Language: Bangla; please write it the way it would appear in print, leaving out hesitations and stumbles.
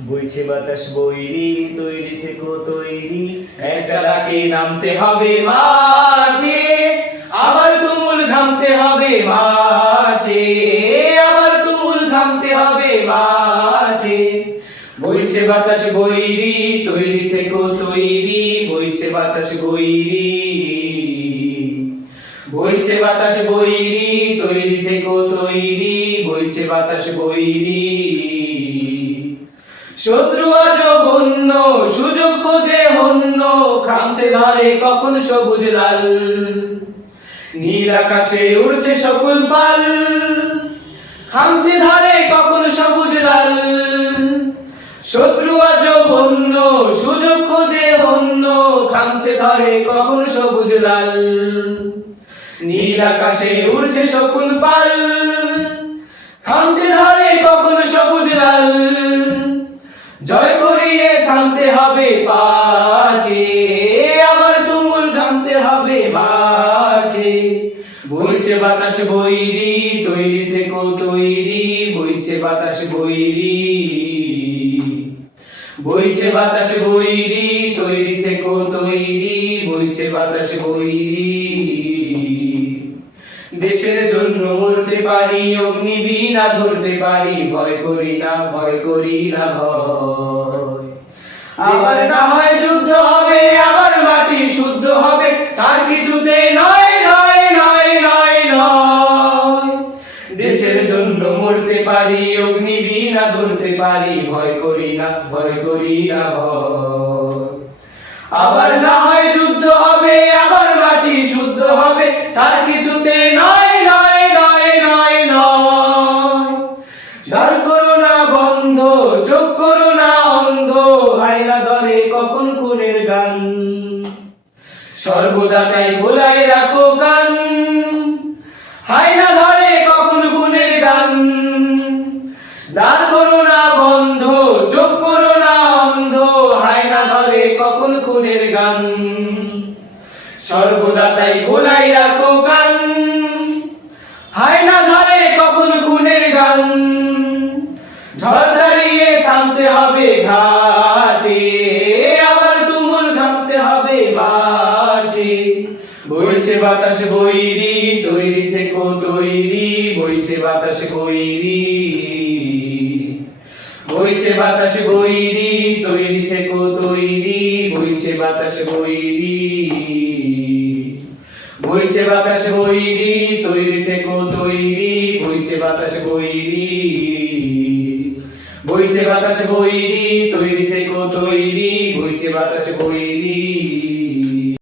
বইছে বাতাস বৈরি, তৈরি থেকো তৈরি, একটা ডাকে নামতে হবে মাঠে, আবার তুমুল ঘামতে হবে মাঠে, আবার তুমুল ঘামতে হবে মাঠে। বইছে বাতাস বৈরি, তৈরি থেকো তৈরি, বইছে বাতাস বৈরি, বইছে বাতাস বৈরি, তৈরি থেকো তৈরি, বইছে বাতাস বৈরি। শত্রু আজ বন্য, সুযোগ খোঁজে হন্য, খামছে ধরে কখন সবুজ লাল, নীল আকাশে উড়ছে সকল পাল, খামছে ধরে কখন সবুজ লাল। শত্রু আজ বন্য, সুযোগ খোঁজে হন্য, খামছে ধরে কখন সবুজ লাল, নীল আকাশে উড়ছে সকল পাল, খামছে ধরে কখন সবুজ লাল। জয় করিয়ে থামতে হবে পাঠে, আবার তুমুল ঘামতে হবে মাঠে। বইছে বাতাস বৈরি, তৈরি থেকো তৈরি, বইছে বাতাস বৈরি, বইছে বাতাস বৈরি, তৈরি থেকো তৈরি, বইছে বাতাস বৈরি। দেশের জন্য মরতে পারি, অগ্নিবীণা ধরতে পারি, ভয় করি না, ভয় করি না ভয়। আবার না হয় যুদ্ধ হবে, আবার মাটি শুদ্ধ হবে, আর কিছুতে নয় নয় নয় নয় নয়। দেশের জন্য মরতে পারি, অগ্নিবীণা ধরতে পারি, ভয় করি না, ভয় করি না ভয়। আবার না হয় যুদ্ধ হবে, আবার মাটি শুদ্ধ হবে, আর কিছুতে নয় নয় নয় নয় নয়। ঝড় করো না বন্ধ, চোখ করো না অন্ধ, আয়না ধরে কখন খুনের গান, সর্বদা তাই খোলায় রাখো কান, আয়না ধরে কখন খুনের গান। দাঁড় করো না বন্ধ, চোখ করো না অন্ধ, আয়না ধরে কখন খুনের গান, সর্বদা তাই খোলাই রাখো কান, আয়না ধরে কখন খুনের গান। ঝড় দাঁড়িয়ে থামতে হবে ঘাটে, আবার তুমুল ঘামতে হবে মাঠে। বইছে বাতাস বৈরি, তৈরি থেকো তৈরি, বইছে বাতাস বৈরি, বইছে বাতাস বৈরি, তৈরি থেকো তৈরি, বইছে বাতাস বৈরি, বইছে বাতাস বৈরি, তৈরি থেকো তৈরি, বইছে বাতাস বৈরি, বইছে বাতাস বৈরি, তৈরি থেকো তৈরি, বইছে বাতাস বৈরি।